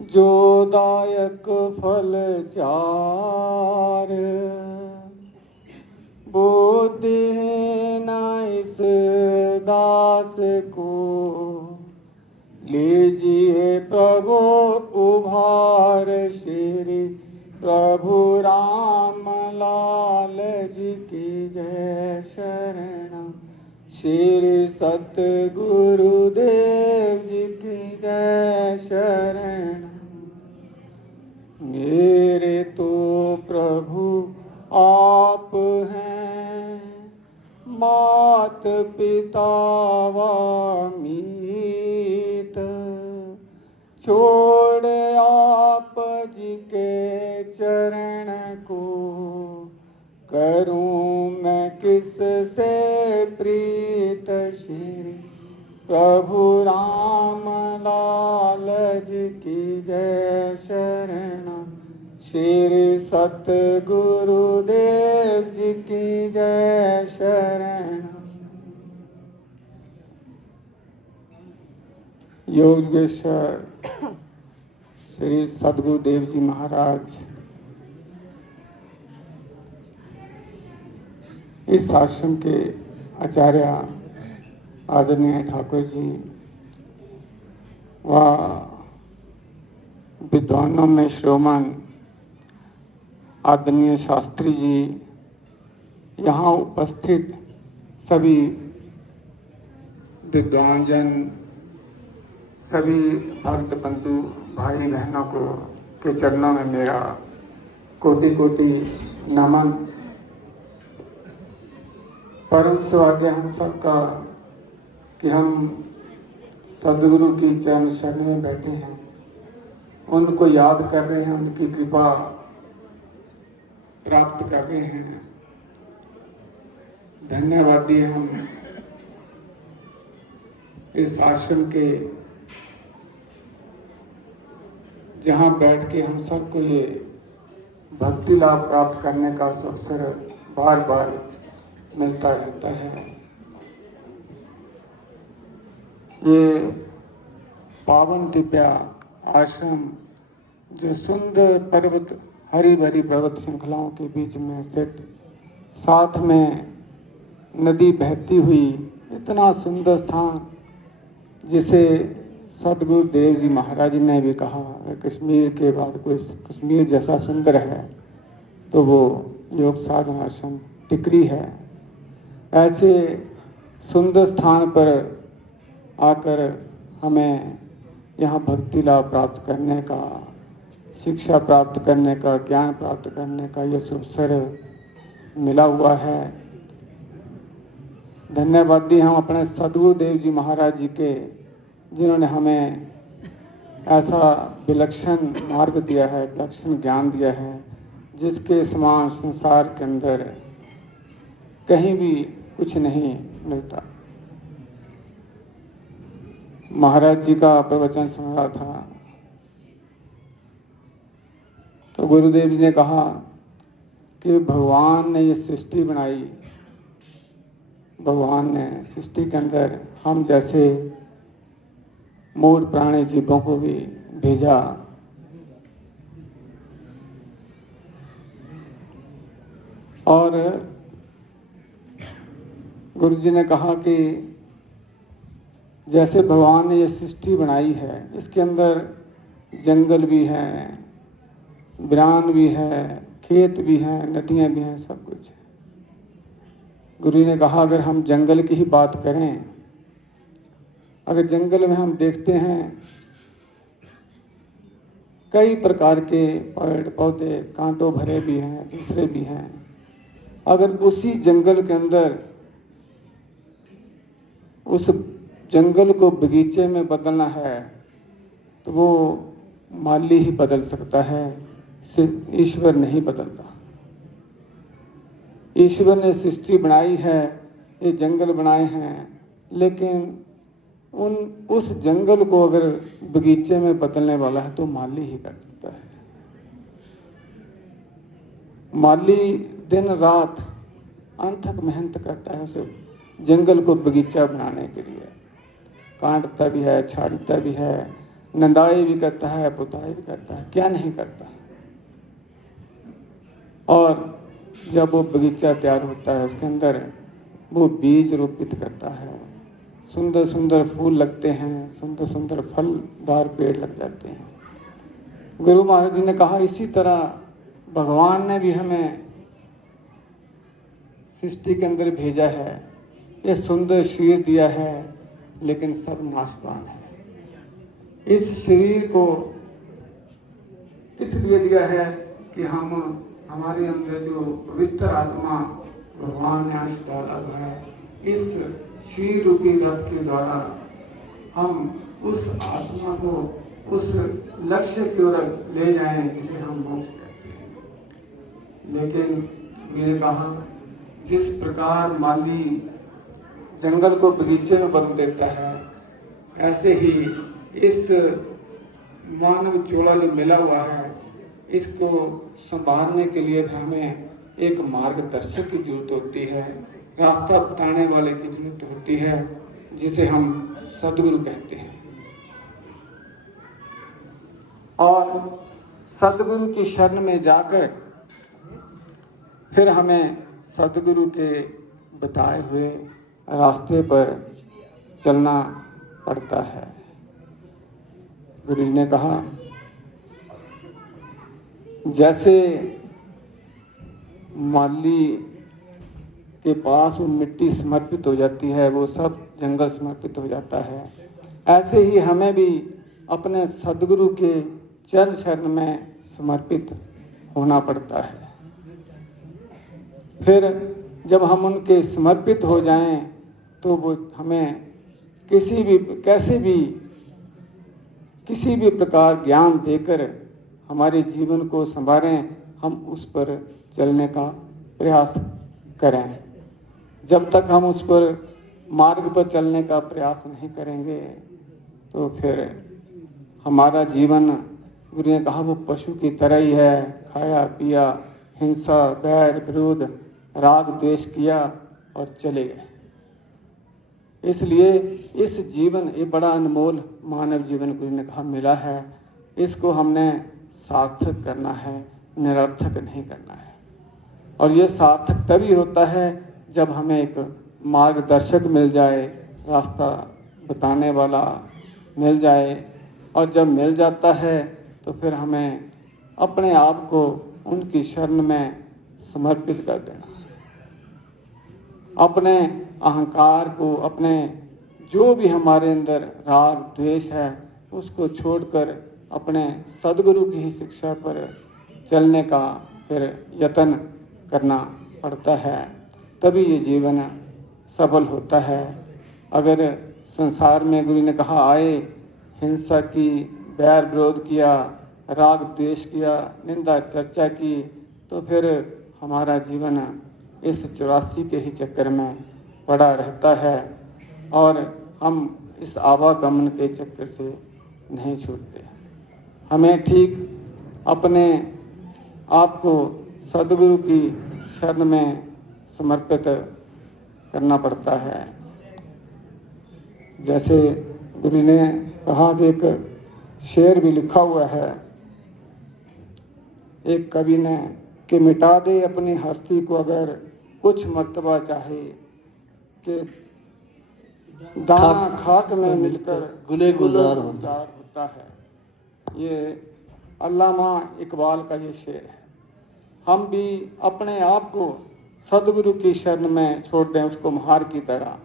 जो दायक फल चार, बुद्धिहीन इस दास को लीजिए प्रभु उभार। श्री प्रभु राम लाल जी की जय शरण। श्री सतगुरुदेव जी की जय शरण। मेरे तो प्रभु आप हैं, मात पिता व मीत, छोड़ आप जी के चरण को, करूं मैं किस से प्रीत। श्री प्रभु राम लाल जी की जय शरण। श्री सतगुरुदेव जी की जय शरण। योगेश्वर श्री सतगुरुदेव जी महाराज इस आश्रम के आचार्य आदरणीय ठाकुर जी व विद्वानों में श्रोमण आदरणीय शास्त्री जी, यहाँ उपस्थित सभी विद्वान जन, सभी भक्त बंधु भाई बहनों को के चरणों में मेरा कोटि कोटि नमन। परम सौभाग्य हम सबका कि हम सदगुरु की चरण शरण में बैठे हैं, उनको याद कर रहे हैं, उनकी कृपा प्राप्त कर रहे हैं। धन्यवादी हम इस आश्रम के, जहाँ बैठ के हम सबको ये भक्ति लाभ प्राप्त करने का अवसर बार बार मिलता रहता है। ये पावन दिव्या आश्रम जो सुंदर पर्वत, हरी भरी पर्वत श्रृंखलाओं के बीच में स्थित, साथ में नदी बहती हुई, इतना सुंदर स्थान जिसे सदगुरुदेव जी महाराज ने भी कहा कश्मीर के बाद कोई कश्मीर जैसा सुंदर है तो वो योग साधना आश्रम टिकरी है। ऐसे सुंदर स्थान पर आकर हमें यहाँ भक्ति लाभ प्राप्त करने का, शिक्षा प्राप्त करने का, ज्ञान प्राप्त करने का यह अवसर मिला हुआ है। धन्यवादी हम अपने सदगुरुदेव जी महाराज जी के, जिन्होंने हमें ऐसा विलक्षण मार्ग दिया है, विलक्षण ज्ञान दिया है, जिसके समान संसार के अंदर कहीं भी कुछ नहीं मिलता। महाराज जी का प्रवचन सुन रहा था तो गुरुदेव जी ने कहा कि भगवान ने ये सृष्टि बनाई, भगवान ने सृष्टि के अंदर हम जैसे मूल प्राणी जीवों को भी भेजा। और गुरु जी ने कहा कि जैसे भगवान ने ये सृष्टि बनाई है, इसके अंदर जंगल भी है, वीरान भी है, खेत भी हैं, नदियां भी हैं, सब कुछ है। गुरु जी ने कहा अगर हम जंगल की ही बात करें, अगर जंगल में हम देखते हैं कई प्रकार के पेड़ पौधे, कांटों भरे भी हैं, दूसरे भी हैं। अगर उसी जंगल के अंदर उस जंगल को बगीचे में बदलना है तो वो माली ही बदल सकता है, सिर्फ ईश्वर नहीं बदलता। ईश्वर ने सृष्टि बनाई है, ये जंगल बनाए हैं, लेकिन उस जंगल को अगर बगीचे में बदलने वाला है तो माली ही कर सकता है। माली दिन रात अनथक मेहनत करता है उसे जंगल को बगीचा बनाने के लिए, काटता भी है, छांटता भी है, नंदाई भी करता है, पुताई भी करता है, क्या नहीं करता। और जब वो बगीचा तैयार होता है उसके अंदर वो बीज रोपित करता है, सुंदर सुंदर फूल लगते हैं, सुंदर सुंदर फलदार पेड़ लग जाते हैं। गुरु महाराज जी ने कहा इसी तरह भगवान ने भी हमें सृष्टि के अंदर भेजा है, ये सुंदर शरीर दिया है, लेकिन सब नाशवान है। इस शरीर को इसलिए दिया है कि हम हमारे अंदर जो पवित्र आत्मा भगवान ने अंश डाला हुआ है, इस शरीर रूपी रथ के द्वारा हम उस आत्मा को उस लक्ष्य की ओर ले जाएं जिसे हम मोक्ष कहते हैं। लेकिन मैंने कहा जिस प्रकार माली जंगल को बगीचे में बदल देता है, ऐसे ही इस मानव चोला जो मिला हुआ है इसको संभालने के लिए हमें एक मार्गदर्शक की जरूरत होती है, रास्ता बताने वाले की जरूरत होती है, जिसे हम सद्गुरु कहते हैं। और सद्गुरु की शरण में जाकर फिर हमें सद्गुरु के बताए हुए रास्ते पर चलना पड़ता है। गुरु जी ने कहा जैसे माली के पास वो मिट्टी समर्पित हो जाती है, वो सब जंगल समर्पित हो जाता है, ऐसे ही हमें भी अपने सद्गुरु के चरण शरण में समर्पित होना पड़ता है। फिर जब हम उनके समर्पित हो जाएं तो वो हमें किसी भी प्रकार ज्ञान देकर हमारे जीवन को संवारें, हम उस पर चलने का प्रयास करें। जब तक हम उस पर मार्ग पर चलने का प्रयास नहीं करेंगे तो फिर हमारा जीवन, गुरु ने कहा, वो पशु की तरह ही है। खाया पिया, हिंसा, बैर विरोध, राग द्वेष किया और चले गए। इसलिए इस जीवन, ये बड़ा अनमोल मानव जीवन गुरु ने कहा मिला है, इसको हमने सार्थक करना है, निरर्थक नहीं करना है। और ये सार्थक तभी होता है जब हमें एक मार्गदर्शक मिल जाए, रास्ता बताने वाला मिल जाए। और जब मिल जाता है तो फिर हमें अपने आप को उनकी शरण में समर्पित कर देना, अपने अहंकार को, अपने जो भी हमारे अंदर राग द्वेष है उसको छोड़कर अपने सद्गुरु की ही शिक्षा पर चलने का फिर यत्न करना पड़ता है, तभी ये जीवन सफल होता है। अगर संसार में गुरु ने कहा आए, हिंसा की, बैर विरोध किया, राग द्वेष किया, निंदा चर्चा की, तो फिर हमारा जीवन इस 84 के ही चक्कर में पड़ा रहता है और हम इस आवागमन के चक्कर से नहीं छूटते। हमें ठीक अपने आप को सद्गुरु की शरण में समर्पित करना पड़ता है। जैसे गुरु ने कहा कि एक शेर भी लिखा हुआ है एक कवि ने कि मिटा दे अपनी हस्ती को अगर कुछ मर्तबा चाहे, कि दाना खाक में मिलकर गुले गुलजार होता है। ये अल्लामा इकबाल का ये शेर है। हम भी अपने आप को सद्गुरु की शरण में छोड़ दें, उस कुम्हार की तरह।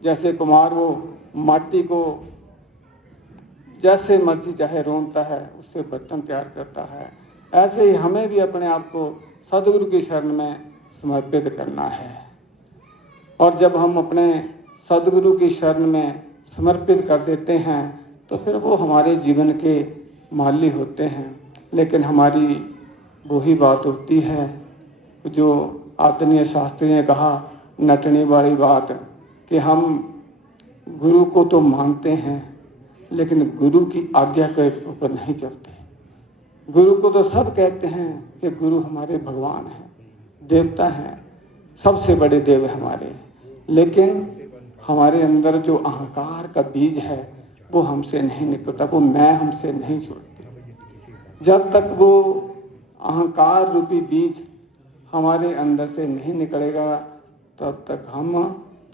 जैसे कुम्हार वो माटी को जैसे मर्जी चाहे रोनता है, उससे बर्तन तैयार करता है, ऐसे ही हमें भी अपने आप को सद्गुरु की शरण में समर्पित करना है। और जब हम अपने सद्गुरु की शरण में समर्पित कर देते हैं तो फिर वो हमारे जीवन के माली होते हैं। लेकिन हमारी वही बात होती है जो आदरणीय शास्त्री ने कहा, नटने वाली बात, कि हम गुरु को तो मानते हैं लेकिन गुरु की आज्ञा के ऊपर नहीं चलते। गुरु को तो सब कहते हैं कि गुरु हमारे भगवान हैं, देवता हैं, सबसे बड़े देव हमारे, लेकिन हमारे अंदर जो अहंकार का बीज है वो हमसे नहीं निकलता, वो मैं हमसे नहीं छूटती। जब तक वो अहंकार रूपी बीज हमारे अंदर से नहीं निकलेगा, तब तक हम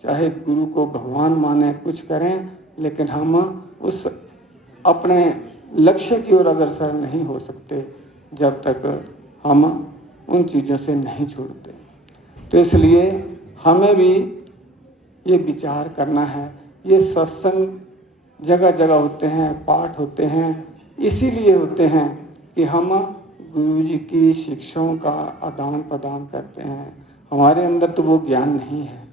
चाहे गुरु को भगवान माने, कुछ करें, लेकिन हम उस अपने लक्ष्य की ओर अग्रसर नहीं हो सकते जब तक हम उन चीज़ों से नहीं छूटते। तो इसलिए हमें भी ये विचार करना है। ये सत्संग जगह जगह होते हैं, पाठ होते हैं, इसीलिए होते हैं कि हम गुरु जी की शिक्षाओं का आदान प्रदान करते हैं। हमारे अंदर तो वो ज्ञान नहीं है,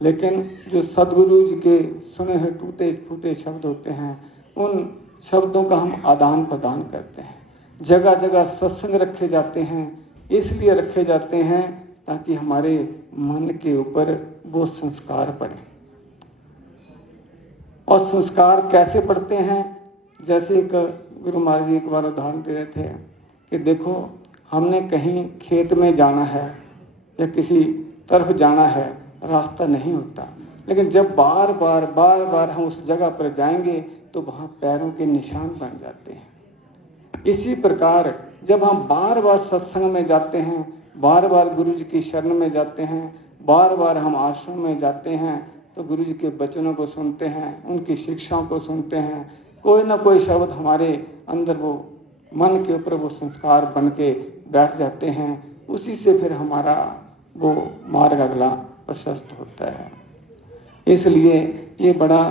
लेकिन जो सदगुरु जी के सुने हुए टूटे फूटे शब्द होते हैं, उन शब्दों का हम आदान प्रदान करते हैं। जगह जगह सत्संग रखे जाते हैं, इसलिए रखे जाते हैं ताकि हमारे मन के ऊपर वो संस्कार पड़े। और संस्कार कैसे पड़ते हैं? जैसे एक गुरु महाराज जी एक बार उदाहरण दे रहे थे कि देखो, हमने कहीं खेत में जाना है या किसी तरफ जाना है, रास्ता नहीं होता, लेकिन जब बार बार हम उस जगह पर जाएंगे तो वहाँ पैरों के निशान बन जाते हैं। इसी प्रकार जब हम बार बार सत्संग में जाते हैं, बार बार गुरु जी की शरण में जाते हैं, बार बार हम आश्रम में जाते हैं, तो गुरु जी के वचनों को सुनते हैं, उनकी शिक्षाओं को सुनते हैं, कोई ना कोई शब्द हमारे अंदर वो मन के ऊपर वो संस्कार बन के बैठ जाते हैं। उसी से फिर हमारा वो मार्ग अगला प्रशस्त होता है। इसलिए ये बड़ा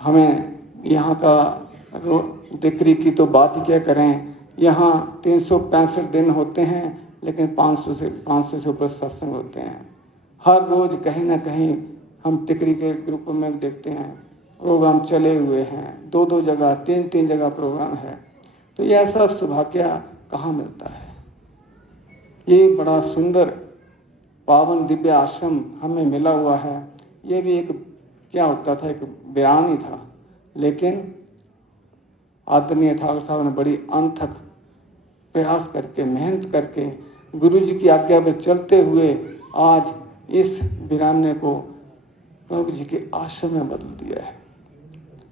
हमें यहाँ का डिक्री की तो बात ही क्या करें। यहाँ 365 दिन होते हैं, लेकिन 500 से ऊपर सत्संग होते हैं। हर रोज कहीं ना कहीं हम टिकरी के ग्रुप में देखते हैं प्रोग्राम चले हुए हैं, 2 जगह 3 जगह प्रोग्राम है। तो ये ऐसा सौभाग्य कहाँ मिलता है। ये बड़ा सुंदर पावन दिव्य आश्रम हमें मिला हुआ है। ये भी एक क्या होता था, एक बयान ही था, लेकिन आदरणीय ठाकुर साहब ने बड़ी अनथक प्रयास करके, मेहनत करके, गुरु जी की आज्ञा पर चलते हुए आज इस वीराने को प्रभु जी के आश्रम में बदल दिया है।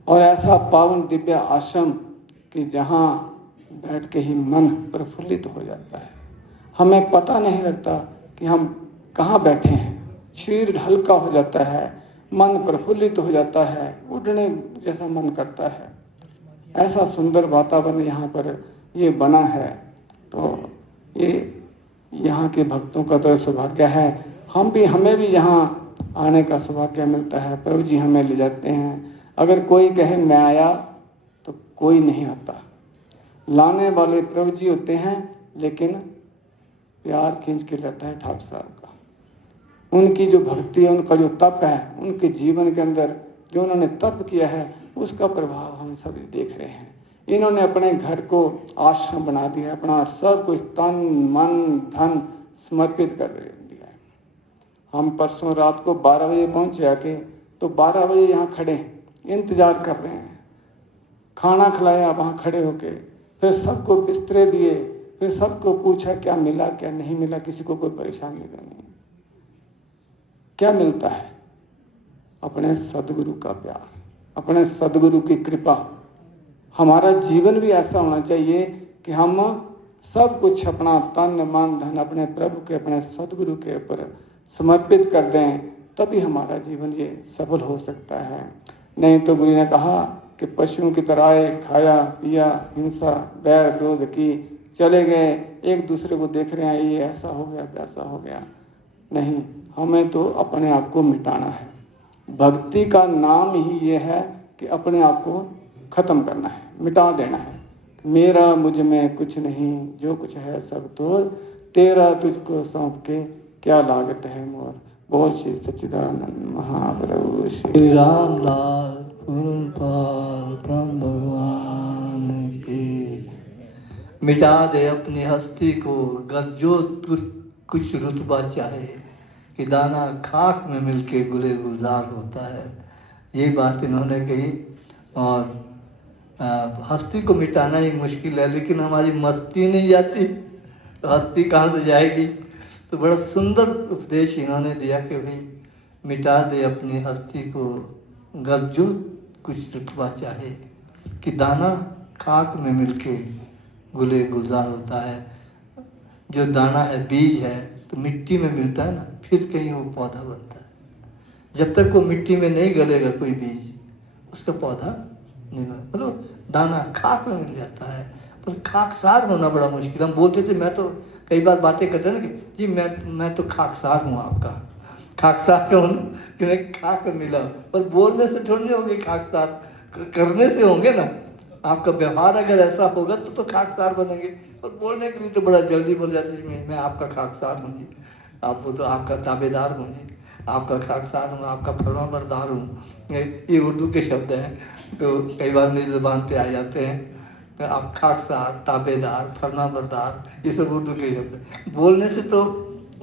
और ऐसा पावन दिव्य आश्रम कि जहाँ बैठ के ही मन प्रफुल्लित हो जाता है। हमें पता नहीं लगता कि हम कहाँ बैठे हैं। शरीर हल्का हो जाता है, मन प्रफुल्लित हो जाता है, उड़ने जैसा मन करता है। ऐसा सुंदर वातावरण यहाँ पर ये बना है। तो ये यहाँ के भक्तों का तो सौभाग्य है। हमें भी यहाँ आने का सौभाग्य मिलता है। प्रभु जी हमें ले जाते हैं। अगर कोई कहे मैं आया, तो कोई नहीं आता। लाने वाले प्रभु जी होते हैं, लेकिन प्यार खींच के लेता है ठाकुर साहब का। उनकी जो भक्ति है, उनका जो तप है, उनके जीवन के अंदर जो उन्होंने तप किया है, उसका प्रभाव हम सभी देख रहे हैं। इन्होंने अपने घर को आश्रम बना दिया, अपना सब कुछ तन मन धन समर्पित कर दिया है। हम परसों रात को 12 बजे पहुंचे आके, तो 12 बजे यहाँ खड़े इंतजार कर रहे हैं। खाना खिलाया वहाँ खड़े होके, फिर सबको बिस्तरे दिए, फिर सबको पूछा क्या मिला क्या नहीं मिला, किसी को कोई परेशानी तो नहीं। क्या मिलता है? अपने सदगुरु का प्यार, अपने सदगुरु की कृपा। हमारा जीवन भी ऐसा होना चाहिए कि हम सब कुछ अपना तन मन धन अपने प्रभु के, अपने सदगुरु के ऊपर समर्पित कर दें, तभी हमारा जीवन ये सफल हो सकता है। नहीं तो गुरु ने कहा कि पशुओं की तरह आए, खाया पिया, हिंसा बैर विरोध की, चले गए, एक दूसरे को देख रहे हैं, ये ऐसा हो गया वैसा हो गया। नहीं, हमें तो अपने आप को मिटाना है। भक्ति का नाम ही ये है कि अपने आप को खत्म करना है, मिटा देना है। मेरा मुझ में कुछ नहीं, जो कुछ है सब तो तेरा, तुझको सौंप के क्या लागत है मोर। बोल श्री सच्चिदानंद महाप्रभु श्री राम लाल गुरुपाल ब्रह्म भगवान की। मिटा दे अपनी हस्ती को, जो कुछ रुतबा चाहे, कि दाना खाक में मिलके गुले गुलजार होता है। ये बात इन्होंने कही। और हस्ती को मिटाना ही मुश्किल है, लेकिन हमारी मस्ती नहीं जाती तो हस्ती कहाँ से जाएगी। तो बड़ा सुंदर उपदेश इन्होंने दिया कि भाई मिटा दे अपनी हस्ती को, जो कुछ रुतबा चाहे, कि दाना खाक में मिलके गुले गुलजार होता है। जो दाना है, बीज है, तो मिट्टी में मिलता है ना, फिर कहीं वो पौधा बनता है। जब तक वो मिट्टी में नहीं गलेगा कोई बीज, उसका पौधा नहीं बना। मतलब दाना खाक में मिल जाता है, पर खाकसार होना बड़ा मुश्किल। हम बोलते थे, मैं तो कई बार बातें करते ना कि जी मैं तो खाकसार हूँ आपका। खाकसार क्यों कि मैं खाक में मिला, पर बोलने से थोड़ी नहीं होंगे खाकसार, करने से होंगे ना। आपका व्यवहार अगर ऐसा होगा तो खाकसार बनेंगे, पर बोलने के लिए तो बड़ा जल्दी बोल जाते हैं मैं आपका खाकसार हूँ जी। आप बोलो आपका ताबेदार हूँ जी, आपका खाकसार हूँ, आपका फरमा बरदार हूँ। ये उर्दू के शब्द हैं, तो कई बार मेरी ज़ुबान पे आ जाते हैं। तो आप खाकसार, ताबेदार, फरमा बरदार, ये सब उर्दू के शब्द हैं। बोलने से तो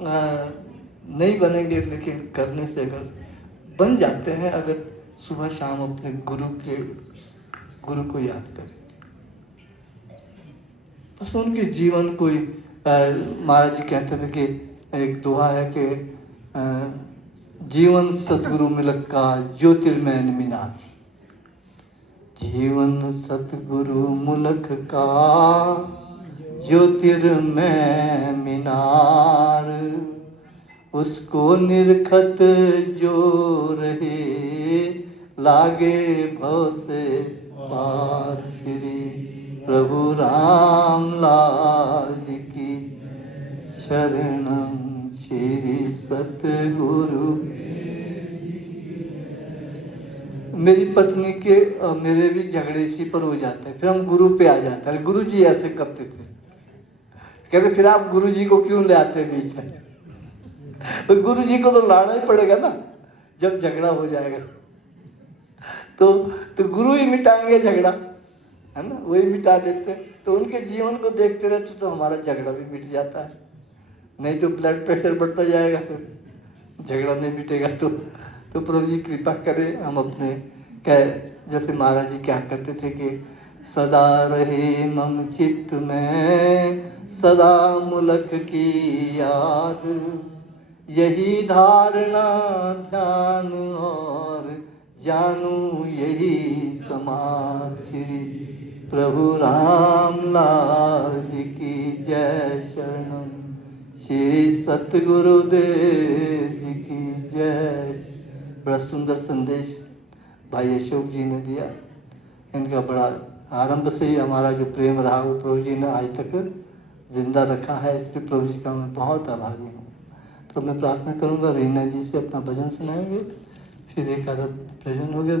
नहीं बनेंगे, लेकिन करने से अगर बन जाते हैं, अगर सुबह शाम अपने गुरु को याद करें। बस उनके जीवन कोई महाराज जी कहते थे कि एक दुआ है कि जीवन सतगुरु मिलक का ज्योतिर्मय मीनार। जीवन सतगुरु मुलक का ज्योतिर्मय मीनार, उसको निरखत जो रहे लागे भव से पार। श्री प्रभु राम लाल की शरणम, श्री सतगुरु। मेरी पत्नी के मेरे भी झगड़े इसी पर हो जाते हैं, फिर हम गुरु पे आ जाते हैं। गुरु जी ऐसे करते थे, कहते फिर आप गुरु जी को क्यों ले आते बीच में? तो गुरु जी को तो लाना ही पड़ेगा ना, जब झगड़ा हो जाएगा तो गुरु ही मिटाएंगे झगड़ा, है ना, वही मिटा देते। तो उनके जीवन को देखते रहते तो हमारा झगड़ा भी मिट जाता है, नहीं तो ब्लड प्रेशर बढ़ता जाएगा, फिर झगड़ा नहीं मिटेगा। तो प्रभु जी कृपा करें, हम अपने जैसे महाराज जी क्या करते थे कि सदा रहे मम चित्त में सदा मुलक की याद, यही धारणा ध्यान और जानू यही समाज। श्री प्रभु राम लाल की जय शरणम, श्री सतगुरुदेव जी की जय। बड़ा सुंदर संदेश भाई अशोक जी ने दिया। इनका बड़ा आरंभ से ही हमारा जो प्रेम रहा वो प्रभु जी ने आज तक जिंदा रखा है, इसलिए प्रभु जी का मैं बहुत आभारी हूँ। तो मैं प्रार्थना करूँगा रीना जी से अपना भजन सुनाएंगे, फिर एक आधा भजन हो गया,